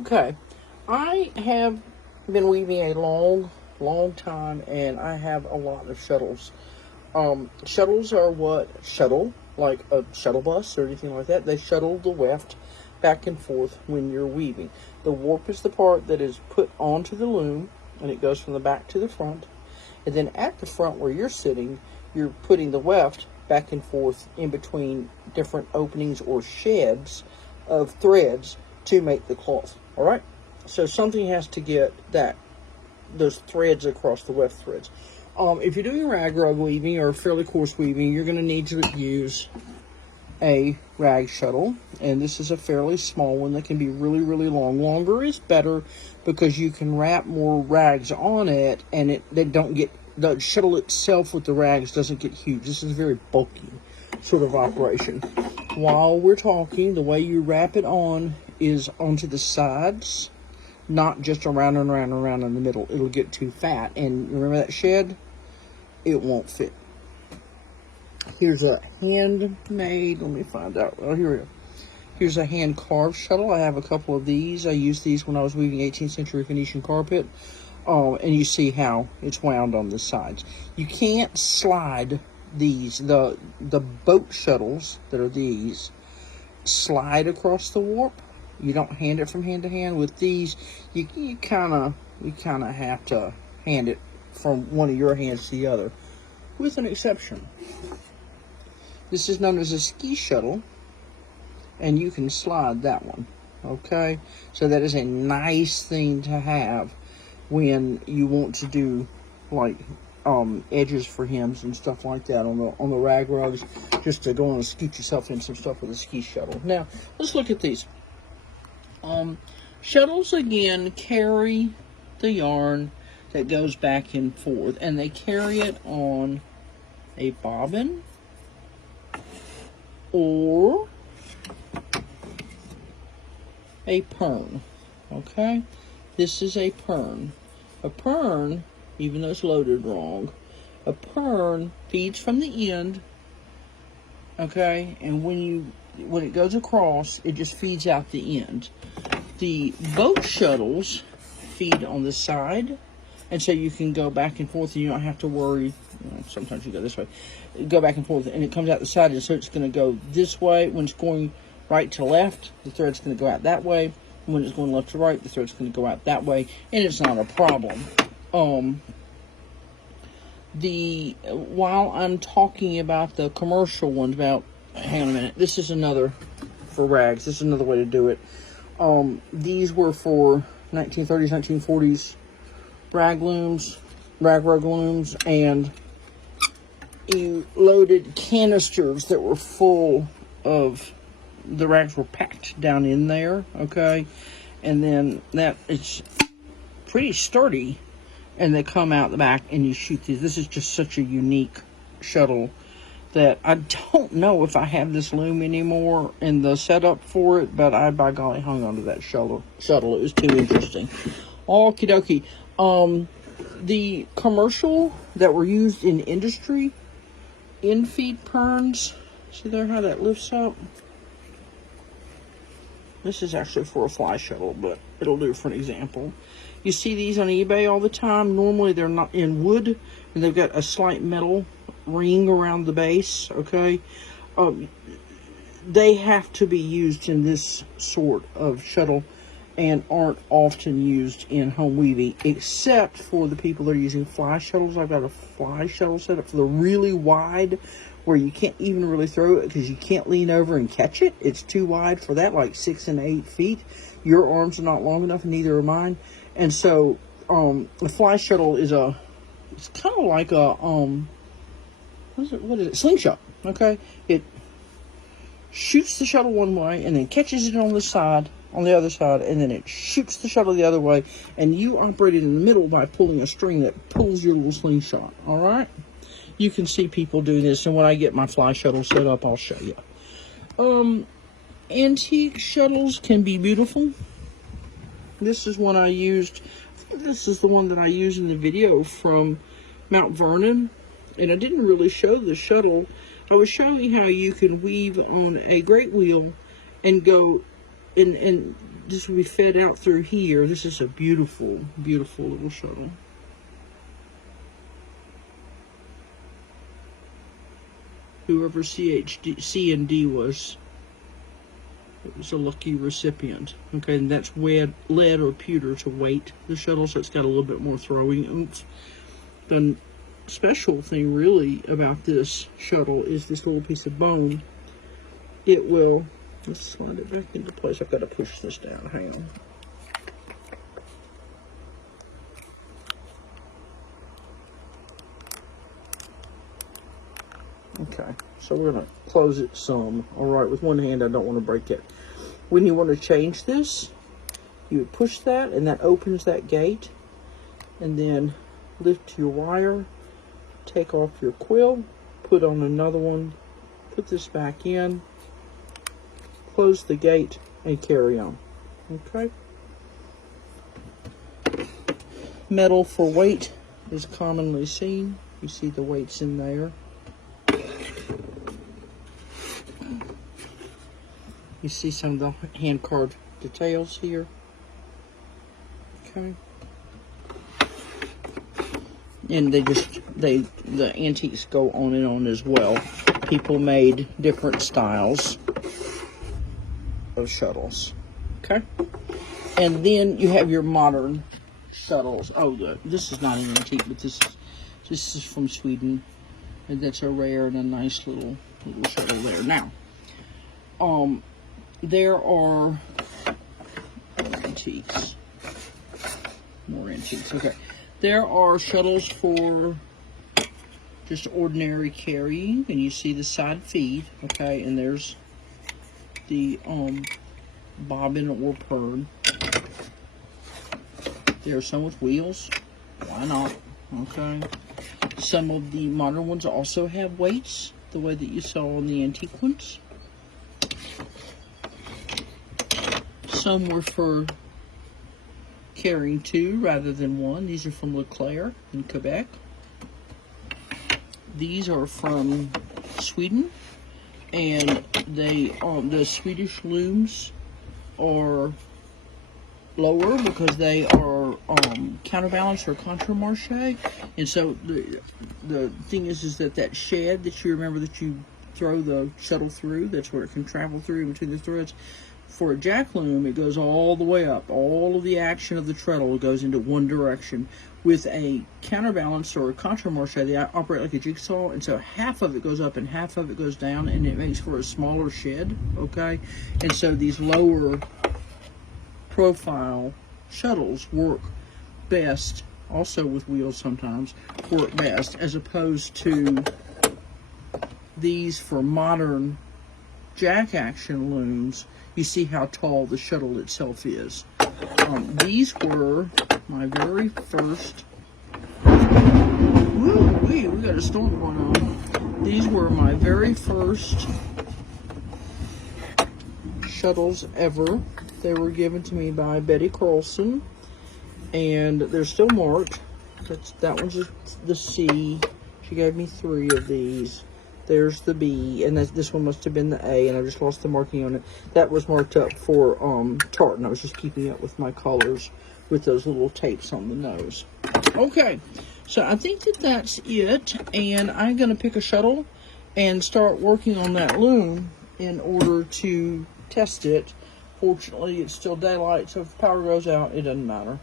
Okay, I have been weaving a long time, and I have a lot of shuttles. Shuttles are what shuttle, like a shuttle bus or anything like that. They shuttle the weft back and forth when you're weaving. The warp is the part that is put onto the loom, and it goes from the back to the front. And then at the front where you're sitting, you're putting the weft back and forth in between different openings or sheds of threads to make the cloth. All right, so something has to get those threads across the weft threads. If you're doing rag rug weaving or fairly coarse weaving, you're going to need to use a rag shuttle, and this is a fairly small one that can be really long. Longer is better because you can wrap more rags on it, and the shuttle itself with the rags doesn't get huge. This is a very bulky sort of operation. While we're talking, the way you wrap it on is onto the sides, not just around and around in the middle. It'll get too fat, and remember that shed? It won't fit. Here's a handmade, let me find out. Oh, here we go. Here's a hand carved shuttle. I have a couple of these. I used these when I was weaving 18th century Venetian carpet. And you see how it's wound on the sides. You can't slide these. The boat shuttles that are these slide across the warp. You don't hand it from hand to hand. With these, you kind of have to hand it from one of your hands to the other, with an exception. This is known as a ski shuttle, and you can slide that one. Okay, so that is a nice thing to have when you want to do like edges for hems and stuff like that on the rag rugs, just to go on and scoot yourself in some stuff with a ski shuttle. Now let's look at these. Shuttles again carry the yarn that goes back and forth, and they carry it on a bobbin or a pern. Okay, this is a pern. A pern, even though it's loaded wrong, a pern feeds from the end. Okay, and when it goes across, it just feeds out the end. The boat shuttles feed on the side, and so you can go back and forth, and you don't have to worry. Well, sometimes you go this way, go back and forth, and it comes out the side, and so it's going to go this way. When it's going right to left, the thread's going to go out that way. When it's going left to right, the thread's going to go out that way, and it's not a problem. While I'm talking about the commercial ones, hang on a minute, this is another for rags. This is another way to do it. These were for 1930s, 1940s rag rug looms, and you loaded canisters that were full of, the rags were packed down in there, okay? And then that, it's pretty sturdy, and they come out the back and you shoot these. This is just such a unique shuttle that I don't know if I have this loom anymore in the setup for it, but I, by golly, hung onto that shuttle. It was too interesting. Okie dokie. The commercial that were used in industry, in-feed perns, see there how that lifts up? This is actually for a fly shuttle, but it'll do for an example. You see these on eBay all the time. Normally they're not in wood, and they've got a slight metal ring around the base, okay? They have to be used in this sort of shuttle and aren't often used in home weaving, except for the people that are using fly shuttles. I've got a fly shuttle set up for the really wide, where you can't even really throw it because you can't lean over and catch it. It's too wide for that, like 6 and 8 feet. Your arms are not long enough, and neither are mine. And so, the fly shuttle is it's kind of like a, what is it? Slingshot, okay? It shoots the shuttle one way and then catches it on the other side, and then it shoots the shuttle the other way, and you operate it in the middle by pulling a string that pulls your little slingshot, all right? You can see people do this, and when I get my fly shuttle set up, I'll show you. Antique shuttles can be beautiful. This is one I used. This is the one that I used in the video from Mount Vernon, and I didn't really show the shuttle. I was showing how you can weave on a great wheel and go and this will be fed out through here. This is a beautiful, beautiful little shuttle. Whoever C and D was, it was a lucky recipient. Okay, and that's lead or pewter to weight the shuttle, so it's got a little bit more throwing oomph. The special thing really about this shuttle is this little piece of bone. It will, let's slide it back into place. I've got to push this down. Hang on. Okay, so we're going to close it some. All right, with one hand, I don't want to break it. When you want to change this, you would push that, and that opens that gate. And then lift your wire, take off your quill, put on another one, put this back in, close the gate, and carry on. Okay? Metal for weight is commonly seen. You see the weights in there. You see some of the hand carved details here. Okay. And the antiques go on and on as well. People made different styles of shuttles. Okay. And then you have your modern shuttles. Oh, this is not an antique, but this is from Sweden. And that's a rare and a nice little shuttle there. Now, there are antiques. More antiques. Okay. There are shuttles for just ordinary carrying, and you see the side feed, okay, and there's the bobbin or pern. There are some with wheels. Why not? Okay. Some of the modern ones also have weights, the way that you saw on the antique ones. Some were for carrying two rather than one. These are from Leclerc in Quebec. These are from Sweden, and they the Swedish looms are lower because they are counterbalanced or contre-marche. And so the thing is that shed that you remember that you throw the shuttle through, that's where it can travel through between the threads. For a jack loom, it goes all the way up. All of the action of the treadle goes into one direction. With a counterbalance or a contre-marche, they operate like a jigsaw, and so half of it goes up and half of it goes down, and it makes for a smaller shed, okay? And so these lower profile shuttles work best, also with wheels sometimes, work best, as opposed to these for modern jack action looms. You see how tall the shuttle itself is. These were my very first. We got a storm going on. These were my very first shuttles ever. They were given to me by Betty Carlson, and they're still marked. That one's the C. She gave me 3 of these. There's the B, and this one must have been the A, and I just lost the marking on it. That was marked up for tartan. I was just keeping up with my colors with those little tapes on the nose. Okay, so I think that's it, and I'm going to pick a shuttle and start working on that loom in order to test it. Fortunately, it's still daylight, so if the power goes out, it doesn't matter.